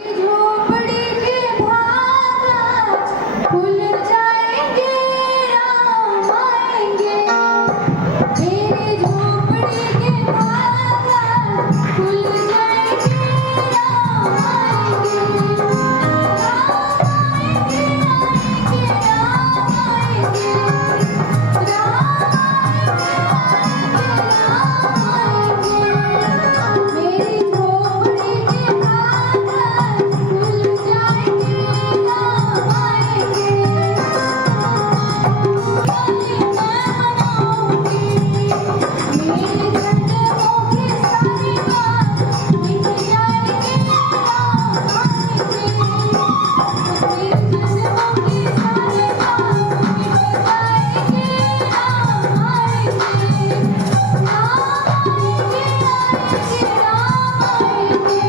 झोपड़ी के भाग खुल जाएंगे, राम आएंगे। मेरी झोपड़ी के भाग खुल जाएंगे, राम आएंगे। राम आएंगे, आएंगे, राम आएंगे। राम आएंगे, मेरी झोपड़ी के भाग खुल जाएंगे, राम आएंगे। होली मैं मनाऊंगी, मेरे जन्मों की सारी बात मिट जाएंगे, राम आएंगे। मेरे जन्मों की सारी बात मिट जाएंगे, राम आएंगे। राम आएंगे, आएंगे, राम आएंगे।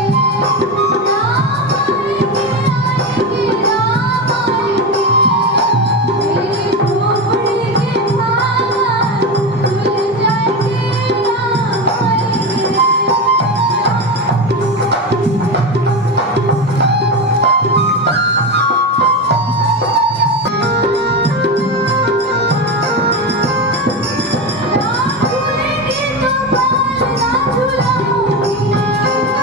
राम आएंगे, आएंगे, राम आएंगे। मेरी झोपड़ी के भाग खुल जाएंगे, राम झूलेंगे तो बाल ना झुलाऊंगी, मीठे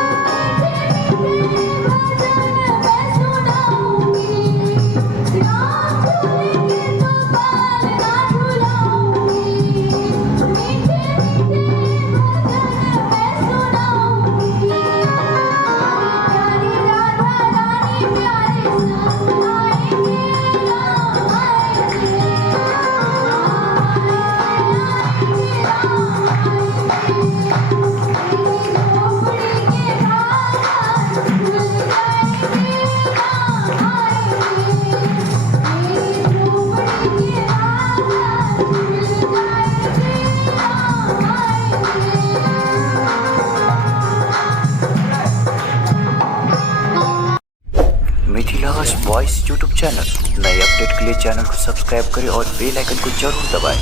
मीठे भजन मैं सुनाऊंगी। राम झूलेंगे तो बाल ना झुलाऊंगी, मीठे मीठे भजन मैं सुनाऊंगी। प्यारी राधा रानी प्यारे संग आएंगे, राम आएंगे। मिथिलास वॉइस यूट्यूब चैनल नए अपडेट के लिए चैनल को सब्सक्राइब करें और बेल आइकन को जरूर दबाएं।